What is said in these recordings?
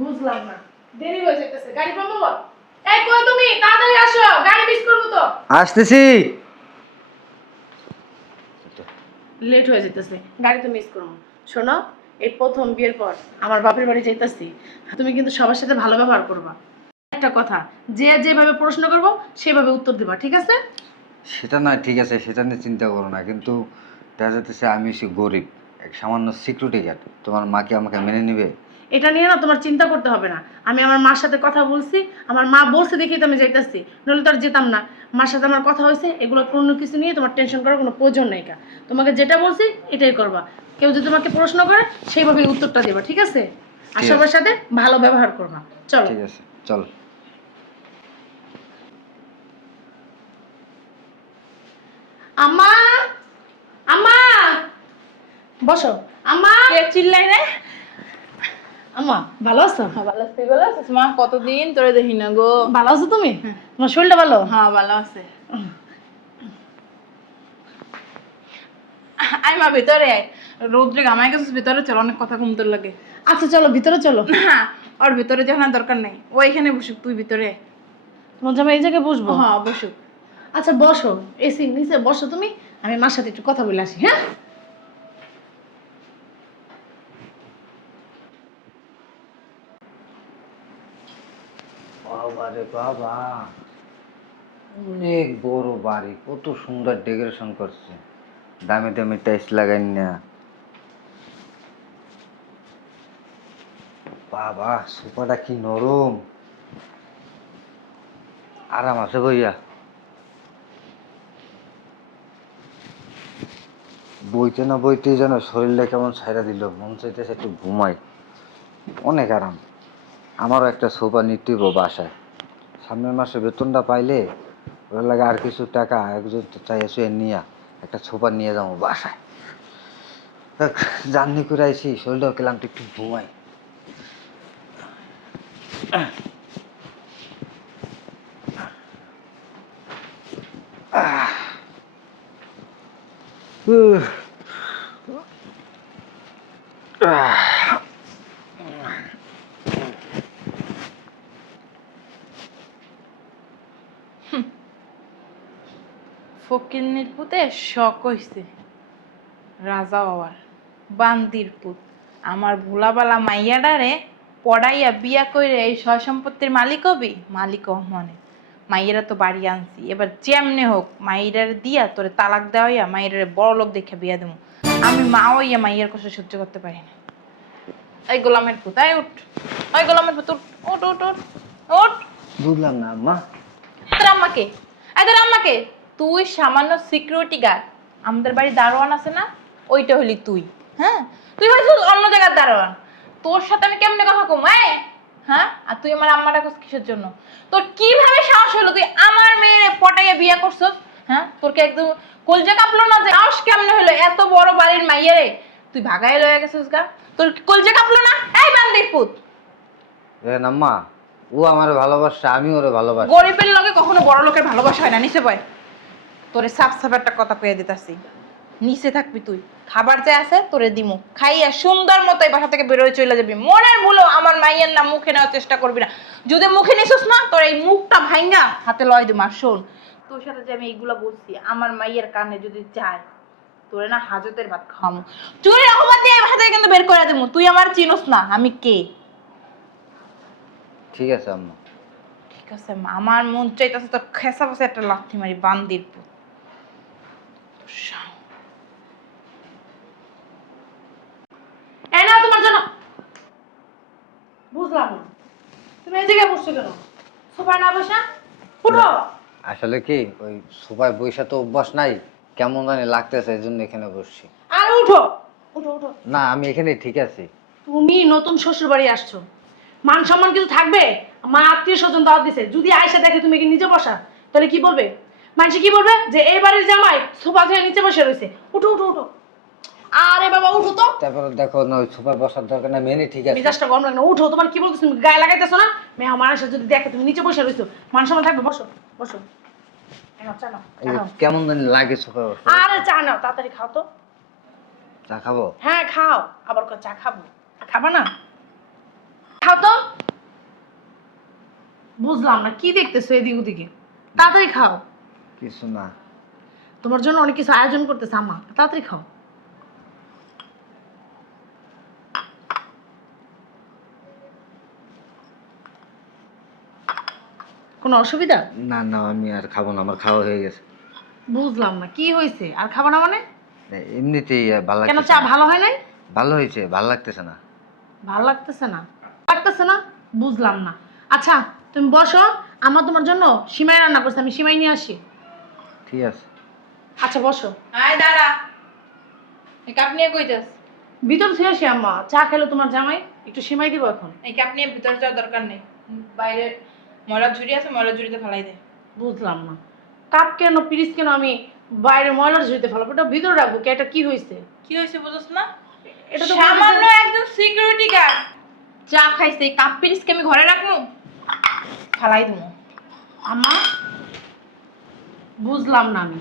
বুঝলাম না, দেরি হয়ে যাইতেছে, গাড়ি পাবো বল। এই কই তুমি, তাড়াতাড়ি আসো, গাড়ি মিস করবো তো। আসতেছি। লেট হয়ে যাইতেছে, গাড়ি তো মিস করবো। শোনো, এই প্রথম বিয়ের পর আমার বাপের বাড়ি যাইতেছি, তুমি কিন্তু সবার সাথে ভালো ব্যবহার করবা। একটা কথা, যে যেভাবে প্রশ্ন করবো সেভাবে উত্তর দিবা, ঠিক আছে? সেটা নয়, ঠিক আছে, সেটা নিয়ে চিন্তা করো না, কিন্তু দেখা যাচ্ছে আমি হচ্ছি গরিব, এক সামান্য সিকিউরিটি গার্ড। তোমার মা কি আমাকে মেনে নিবে? এটা নিয়ে না তোমার চিন্তা করতে হবে না। আমি আমার মার সাথে কথা বলছি, আমার মা বলছে দেখেই তো আমি যাইতাছি, নইলে তো আর যেতাম না। মার সাথে আমার কথা হয়েছে, এগুলো কোনো কিছু নিয়ে তোমার টেনশন করার কোনো প্রয়োজন নেই। তোমাকে যেটা বলছি এটাই করবা। কেউ যদি তোমাকে প্রশ্ন করে সেইভাবে উত্তরটা দেবা, ঠিক আছে? আর ঠিক সবার আছে, সাথে ভালো ব্যবহার করবা। চলো। ঠিক আছে, চল। আম্মা, আম্মা, বসো। আম্মা, কে চিল্লাই রে? আম্মা ভালো আছো? হ্যাঁ ভালো আছি। ভালো আছিস মা? কতদিন তোরে দেখি না গো। ভালো আছো তুমি? তোমার শরীরটা ভালো? হ্যাঁ ভালো আছে। আই মা ভিতরে আয়। রৌদ্রে ঘামাই গেছিস, ভিতরে চল, অনেক কথা কমতোর লাগে। আচ্ছা চলো ভিতরে চলো। না, ওর ভিতরে যাওয়ার দরকার নাই, ও এখানে বসুক, তুই ভিতরে আয়। তোমার জামাই এই জায়গায় বসবো? হ্যাঁ বসুক। আচ্ছা বসো, এসি নিচে বসো তুমি, আমি মার সাথে একটু কথা বলে আসি। হ্যাঁ, বাবা রে বাবা, অনেক বড় বাড়ি, কত সুন্দর ডেকোরেশন করছে, দামি দামি টাইলস লাগাই না। বাবা, সোফাটা কি নরম, আরাম আছে ভাইয়া। বইতে না বইতেই যেন শরীরটা কেমন ছাইড়া দিল, মন চাইতেছে একটু ঘুমাই। অনেক আরাম। আমারও একটা সোফা নিতেই বাসায়, সামনের মাসে বেতনটা পাইলে ওর লাগে আর কিছু টাকা একজন চাই এসে নিয়ে একটা সোফা নিয়ে যাবো বাসায়। জার্নি করে আইসি, শরীরটাও ক্লান্ত, একটু ঘুমাই। ফকিন্নির পুতে শখ হইছে রাজা বাবার, বান্দির পুত। আমার ভোলাবালা মাইয়াডারে পড়াইয়া বিয়া কইরে এই সয় সম্পত্তির মালিক হবি, মালিক মানে মাইয়েরা তো বাড়ি আনছি, এবার যেমনে হোক মাইয়ের দিয়া তোরে তালাক দেওয়াইয়া মাইয়ের বড় লোক দেখে বিয়া দেবো। আমি মা হইয়া মাইয়ের কষ্ট সহ্য করতে পারি না। এই গোলামের পুত, এই উঠ, ওই গোলামের পুত, উঠ উঠ উঠ উঠ। বুঝলাম না আম্মা। তোর আম্মাকে, এই তোর আম্মাকে, তুই সামান্য সিকিউরিটি গার্ড, আমাদের বাড়ি দারোয়ান আছে না, ওইটা হলি তুই। হ্যাঁ, তুই হয়েছিস অন্য জায়গার দারোয়ান। তোর সাথে আমি কেমনে কথা কম? এই হ্যাঁ, আর তুই আমার আম্মা ডাকস কিসের জন্য? তোর কিভাবে সাহস হলো তুই আমার মেয়ের পটাইয়া বিয়া করছস? হ্যাঁ, তোর কি একদম কলজা কাঁপলো না? যে সাহস কেমনে হলো এত বড় বাড়ির মাইয়ারে তুই ভাগায় লয়ে গেছিস গা? তোর কলজা কাঁপলো না? এই বান্দির পুত, দেখেন আম্মা, ও আমার ভালোবাসা, আমি ওরে ভালোবাসি। গরিবের লগে কখনো বড় লোকের ভালোবাসা হয় না। নিচে বয়, তোরে সাফ সাফ একটা কথা কইয়া দিতাছি, নিচে থাকবি তুই। খাবার যা আছে তোরে দিমু, খাইয়া সুন্দর মতো এই বাসা থেকে বেরোয় চলে যাবি। মনের ভুলো আমার মাইয়ের নাম মুখে নেওয়ার চেষ্টা করবি না। যদি মুখে নিছিস না, তোর এই মুখটা ভাঙ্গা হাতে লয় দিমা। শোন, তোর সাথে যে আমি এইগুলা বলছি, আমার মাইয়ের কানে যদি যায়, তোরে না হাজতের ভাত খাওয়ামু। চুরি রহমত দিয়ে এই বাসা থেকে কিন্তু বের করে দিমু। তুই আমার চিনোস না আমি কে। ঠিক আছে আম্মা। ঠিক আছে, আমার মন চাইতেছে তোর খেসা বসে একটা লাথি মারি, বান্দির পুত। এই নাও তোমার জন্য। বুঝলাম না, তুমি এই জায়গায় বসছো কেন? সোফায় না বসা উঠো। আসলে কি, ওই সোফায় বইসা তো অভ্যাস নাই, কেমন জানি লাগতেছে, এই জন্য এখানে বসছি। আর উঠো, উঠো উঠো। না, আমি এখানে ঠিক আছি। তুমি নতুন শ্বশুর বাড়ি আসছো, মান সম্মান কিছু থাকবে? মা আত্মীয় স্বজন দাওয়াত দিছে, যদি আয়সা দেখে তুমি কি নিচে বসা, তাহলে কি বলবে? মানুষ কি বলবে যে এই বাড়ির জামাই সোফা ধুয়ে নিচে বসে রয়েছে? উঠো উঠো উঠো। আরে বাবা উঠো তো। তারপর দেখো না, ওই সোফায় বসার দরকার না, মেনে ঠিক আছে। মেজাজটা গরম লাগে না? উঠো, তোমার কি বলতেছো? তুমি গায়ে লাগাইতেছো না? মেয়ে আমার এসে যদি দেখে তুমি নিচে বসে রয়েছো, মান সম্মান থাকবে? বসো বসো। নাও চা নাও, চা এই যে নাও। কেমন জানি লাগে সোফায় বসে। আরে চা নাও, তাড়াতাড়ি খাও তো। চা খাবো? হ্যাঁ খাও, আবার চা খাবো, খাবা না? খাও তো। বুঝলাম না কি দেখতেছো এদিক ওদিকে, তাড়াতাড়ি খাও। কিছু না। তোমার জন্য অনেক কিছু আয়োজন করতেছে আম্মা, তাড়াতাড়ি খাও। কোনো অসুবিধা? না না, আমি আর খাবো না, আমার খাওয়া হয়ে গেছে। বুঝলাম না কি হয়েছে, আর খাবো না মানে? না, এমনিতেই ভালো কেন, লাগতেছে চা না। ভালো হয় নাই? ভালো হয়েছে, ভালো লাগতেছে না। ভালো লাগতেছে না? লাগতেছে না, বুঝলাম না। আচ্ছা তুমি বসো, আমার তোমার জন্য সিমাই রান্না করছে, আমি সিমাই নিয়ে আসি। ঠিক আছে। আচ্ছা বসো। আয় দাঁড়া, এই কাপ নিয়ে কই যাস? ভিতর থেকে আসি আম্মা, চা খেলো তোমার জামাই, একটু সিমাই দিব এখন। এই কাপ নিয়ে ভিতরে যাওয়ার দরকার নেই, বাইরে ময়লার ঝুড়ি আছে, ময়লার ঝুড়িতে ফেলাই দে। বুঝলাম না, কাপ কেন পিরিচ কেন আমি বাইরে ময়লার ঝুড়িতে ফেলাবো, ওটা ভিতরে রাখবো কে? এটা কি হয়েছে? কি হয়েছে বুঝছ না? এটা তো সামান্য একজন সিকিউরিটি গার্ড চা খাইছে, এই কাপ পিরিচকে আমি ঘরে রাখবো? ফেলাই দেবো। আম্মা বুঝলাম না আমি।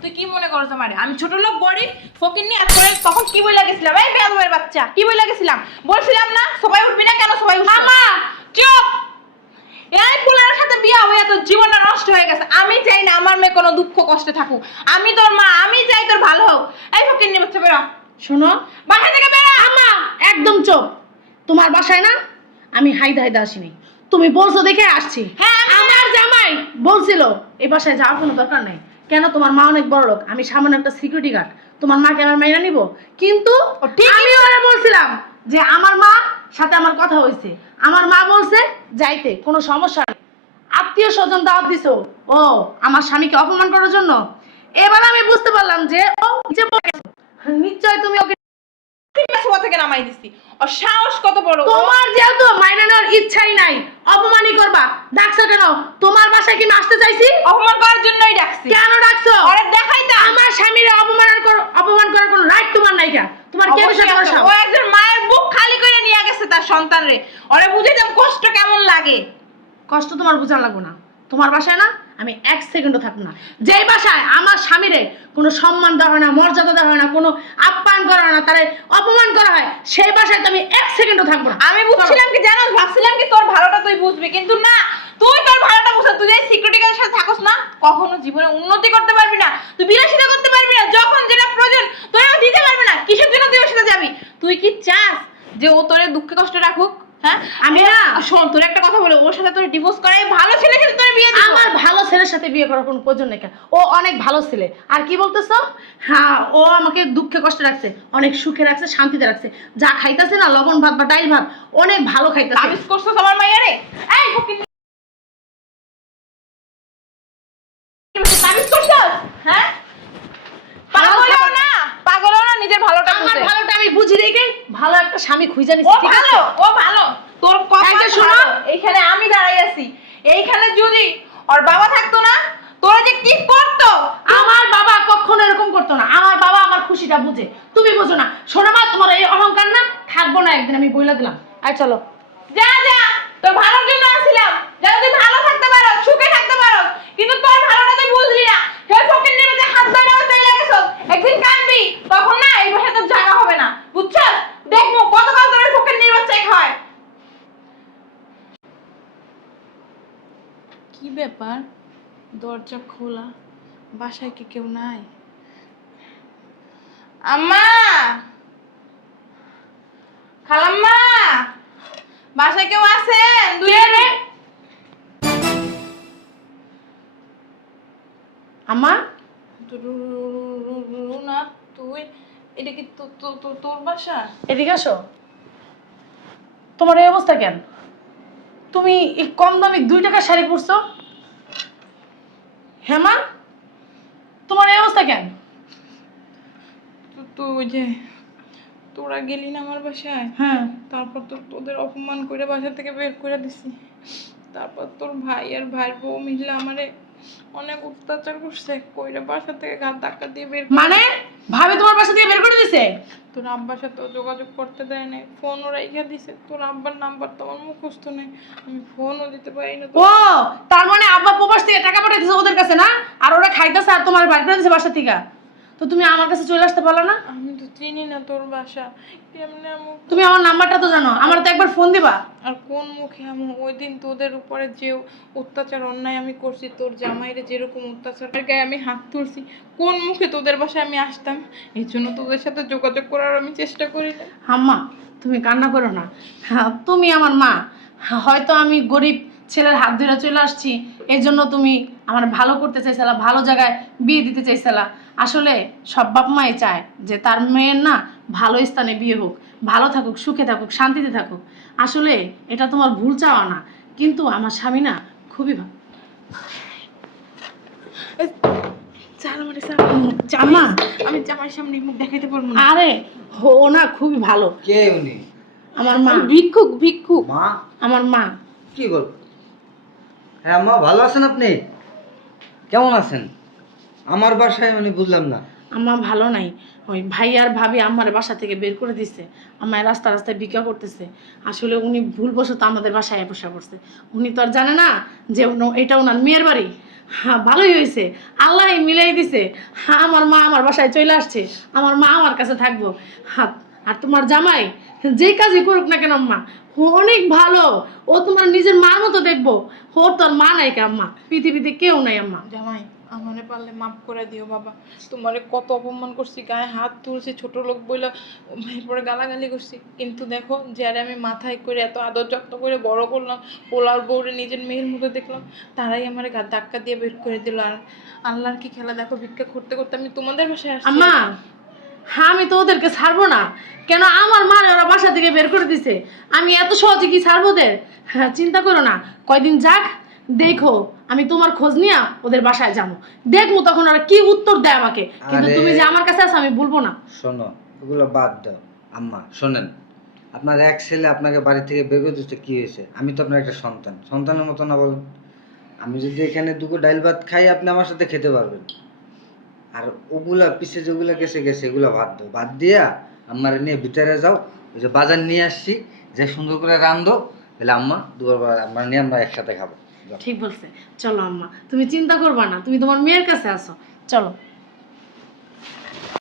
তুই কি মনে করছ আমারে? আমি ছোট লোক গরিব ফকির নিয়ে করে তখন কি বই লাগেছিলাম? এই বেয়াদবের বাচ্চা, কি বই লাগেছিলাম? বলছিলাম না সবাই উঠবি না, কেন সবাই উঠছ? আম্মা চুপ! এই ফুলের সাথে বিয়া হয়ে তোর জীবনটা নষ্ট হয়ে গেছে। আমি চাই না আমার মেয়ে কোনো দুঃখ কষ্টে থাকুক। আমি তোর মা, আমি চাই তোর ভালো হোক। এই ফকির নিয়ে বাচ্চা বেরো, শোনো, বাসা থেকে বেরো। আম্মা একদম চুপ। তোমার বাসায় না আমি হাইদা হাইদা আসিনি, তুমি বলছো দেখে আসছি। হ্যাঁ, আমার জামাই বলছিল এই বাসায় যাওয়ার কোনো দরকার নাই। কেন, তোমার মা অনেক বড় লোক, আমি সামান্য একটা সিকিউরিটি গার্ড, তোমার মাকে আমার মাইনা নিব? কিন্তু আমি ওরা বলছিলাম যে আমার মা সাথে আমার কথা হয়েছে, আমার মা বলছে যাইতে কোনো সমস্যা নেই। আত্মীয় স্বজন দাওয়াত দিছো ও আমার স্বামীকে অপমান করার জন্য। এবার আমি বুঝতে পারলাম যে ও নিচে পড়ে গেছে। নিশ্চয় তুমি ওকে শোয়া থেকে নামাই দিছি। ওর সাহস কত বড়! তোমার যেহেতু মাইনা নেওয়ার ইচ্ছাই নাই, অপমানই করবা। ডাকছো কেন? তোমার বাসায় কি আমি আসতে চাইছি? অপমান করার জন্যই ডাকছি। কেন ডাকছো? ওরে দেখাই তা আমার স্বামীর অপমান করার কোনো রাইট তোমার নাই কা? তোমার কে বিষয় তোমার ও সাহস? একজন মায়ের বুক খালি করে নিয়ে গেছে তার সন্তানরে। ওরে বুঝাইতাম কষ্ট কেমন লাগে। কষ্ট তোমার বোঝা লাগবে না। তোমার বাসায় না আমি এক সেকেন্ডও থাকবো না। যেই বাসায় আমার স্বামীরে কোনো সম্মান দেওয়া হয় না, মর্যাদা দেওয়া হয় না, কোনো আপ্যায়ন করা হয় না, তারে অপমান করা হয়, সেই বাসায় তো আমি এক সেকেন্ডও থাকবো না। আমি বুঝছিলাম কি জানো, ভাবছিলাম কি তোর ভালোটা তুই বুঝবি, কিন্তু না, তুই তোর ভালোটা বুঝা। তুই এই সিকিউরিটি গার্ডের সাথে থাকস না, কখনো জীবনে উন্নতি করতে পারবি না, তুই বিলাসিতা করতে পারবি না, যখন যেটা প্রয়োজন তোর দিতে পারবি না। কিসের জন্য তুই ওর সাথে যাবি? তুই কি চাস যে ও তোরে দুঃখে কষ্ট রাখুক? হ্যাঁ, আমি না শোন, তোর একটা কথা বলে, ওর সাথে তোর ডিভোর্স করাই ভালো, ছেলে সাথে তোর বিয়ে দিব। আমার ভালো ছেলের সাথে বিয়ে করার কোনো প্রয়োজন নেই। ও অনেক ভালো ছেলে। আর কি বলতেছো? হ্যাঁ, ও আমাকে দুঃখে কষ্টে রাখছে, অনেক সুখে রাখছে, শান্তিতে রাখছে। যা খাইতেছে না, লবণ ভাত বা ডাইল ভাত, অনেক ভালো খাইতেছে। তাবিজ করছস আমার মাইয়ারে? এই ফকির, তাবিজ করছস? হ্যাঁ, পাগলও না, পাগলও না, নিজের ভালোটা আমার বুঝে। ভালোটা আমি বুঝি রেখে ভালো একটা স্বামী খুঁজে ও নিচ্ছি, ঠিক আছে? ভালো, ও ভালো। তোর কথা এই যে শোনো, শোনো। এইখানে আমি দাঁড়াই আছি, এইখানে যদি ওর বাবা থাকতো না, তোরা যে কি করতো! আমার বাবা কখনো এরকম করতো না। আমার বাবা আমার খুশিটা বুঝে, তুমি বুঝো না। শোনো মা, তোমার এই অহংকার না থাকবো না, একদিন আমি বইলা দিলাম। আয় চলো। যা যা, তোর ভালোর জন্য আসছিলাম, যেন তুই ভালো থাকতে পারো, সুখে থাকতে পারো, কিন্তু তোর ভালোটা তুই বুঝলি না। হে ফকির নিবে হাত ধরে আমার চলে গেছস, একদিন কাঁদবি, তখন না এই বাসায় তোর জায়গা হবে না, বুঝছস? দেখবো কতকাল তোর ফকির নিবে চেক হয়। কি ব্যাপার, দরজা খোলা, বাসায় কি কেউ নাই? আম্মা, খালাম্মা, বাসায় কেউ আছেন? আমার রুনা, তুই, এটা কি তোর বাসা? এদিকে আসো। তোমার এই অবস্থা কেন? তুমি এই কম দামি 2 টাকার শাড়ি পরছো? হ্যাঁ মা, তোমার এই অবস্থা কেন? তুই যে তোরা গেলি না আমার বাসায়, হ্যাঁ, তারপর তোদের অপমান করে বাসা থেকে বের করে দিছি। তারপর তোর ভাই আর ভাইয়ের বউ মিলে আমারে অনেক অত্যাচার করছে, কইরা বাসা থেকে ঘাট ধাক্কা দিয়ে বের মানে ভাবে তোমার বাসা থেকে বের করে দিছে? তোর আব্বার সাথে যোগাযোগ করতে দেয় না, ফোনও রাইখা দিছে। তোর আব্বার নাম্বার তো আমার মুখস্থ নেই, আমি ফোনও দিতে পারি না। ও তার মানে আব্বা প্রবাস থেকে টাকা পাঠাইতেছে ওদের কাছে না, আর ওরা খাইতেছে আর তোমার বাইর করে দিছে বাসা থেকে। তো তুমি আমার কাছে চলে আসতে পারলো না? আমি তো চিনি না তোর বাসা, কেমনে আমু? তুমি আমার নাম্বারটা তো জানো, আমার তো একবার ফোন দিবা। আর কোন মুখে আমু? ওই দিন তোদের উপরে যে অত্যাচার অন্যায় আমি করছি, তোর জামাইরে যেরকম অত্যাচার গায়ে আমি হাত তুলছি, কোন মুখে তোদের বাসায় আমি আসতাম? এই জন্য তোদের সাথে যোগাযোগ করার আমি চেষ্টা করি না। আম্মা তুমি কান্না করো না, হ্যাঁ, তুমি আমার মা। হয়তো আমি গরিব ছেলের হাত ধরে চলে আসছি, এই জন্য তুমি আমার ভালো করতে চাইছিলা, ভালো জায়গায় বিয়ে দিতে চাইছিলা। আসলে সব বাপ মাই চায় যে তার মেয়ের না ভালো স্থানে বিয়ে হোক, ভালো থাকুক, সুখে থাকুক, শান্তিতে থাকুক। আসলে এটা তোমার ভুল চাওয়া না, কিন্তু আমার স্বামী না খুবই ভালো। জামা আমি জামাইয়ের সামনে মুখ দেখাইতে পারবো না। আরে ও না খুবই ভালো। কে উনি? আমার মা। ভিক্ষুক ভিক্ষুক। মা? আমার মা। কি বল? হ্যাঁ মা, ভালো আছেন আপনি? কেমন আছেন? আমার বাসায় মানে বুঝলাম না। আম্মা ভালো নাই, ওই ভাই আর ভাবি আমার বাসা থেকে বের করে দিছে, আমায় রাস্তা রাস্তায় ভিক্ষা করতেছে। আসলে উনি ভুলবশত আমাদের বাসায় বসা করছে। উনি তো আর জানে না যে এটা ওনার মেয়ের বাড়ি। হ্যাঁ ভালোই হয়েছে, আল্লাহ মিলাই দিছে। হ্যাঁ আমার মা আমার বাসায় চলে আসছে, আমার মা আমার কাছে থাকবো। হ্যাঁ আর তোমার জামাই যেই কাজই করুক না কেন আম্মা, ও অনেক ভালো। ও তোমার নিজের মার মতো দেখবো। ওর তোর মা নাই কে আম্মা, পৃথিবীতে কেউ নাই আম্মা। জামাই আমারে পারলে মাফ করে দিও বাবা। তোমারে কত অপমান করছি, গায়ে হাত তুলছি, ছোট লোক বইলা এরপরে গালাগালি করছি, কিন্তু দেখো যারে আমি মাথায় করে এত আদর যত্ন করে বড় করলাম, পোলার বউরে নিজের মেয়ের মতো দেখলাম, তারাই আমার ধাক্কা দিয়ে বের করে দিল। আর আল্লাহর কি খেলা দেখো, ভিক্ষা করতে করতে আমি তোমাদের বাসায় আসছি। আম্মা হ্যাঁ আমি তো ওদেরকে ছাড়বো না, কেন আমার মা ওরা বাসা থেকে বের করে দিছে, আমি এত সহজে কি ছাড়বো ওদের? হ্যাঁ চিন্তা করো না, কয়দিন যাক, দেখো আমি তোমার খোঁজ নিয়ে ওদের বাসায় যাবো, দেখবো তখন ওরা কি উত্তর দেয় আমাকে। কিন্তু আরে- তুমি যে আমার কাছে আছো আমি বলবো না। শোনো, ওগুলো বাদ দাও। আম্মা শোনেন, আপনার এক ছেলে আপনাকে বাড়ি থেকে বের করে দিচ্ছে, কি হয়েছে? আমি তো আপনার একটা সন্তান, সন্তানের মতো না বলেন? আমি যদি এখানে দুটো ডাইল ভাত খাই, আপনি আমার সাথে খেতে পারবেন। আর ওগুলা পিছে যেগুলা গেছে গেছে, এগুলা বাদ দাও। বাদ দিয়া আমার নিয়ে ভিতরে যাও, ওই যে বাজার নিয়ে আসছি, যে সুন্দর করে রান্ধো, তাহলে আম্মা দুপুরবেলা আমার নিয়ে আমরা একসাথে খাবো। যাও। ঠিক বলছে, চলো আম্মা, তুমি চিন্তা করবা না, তুমি তোমার মেয়ের কাছে আসো, চলো।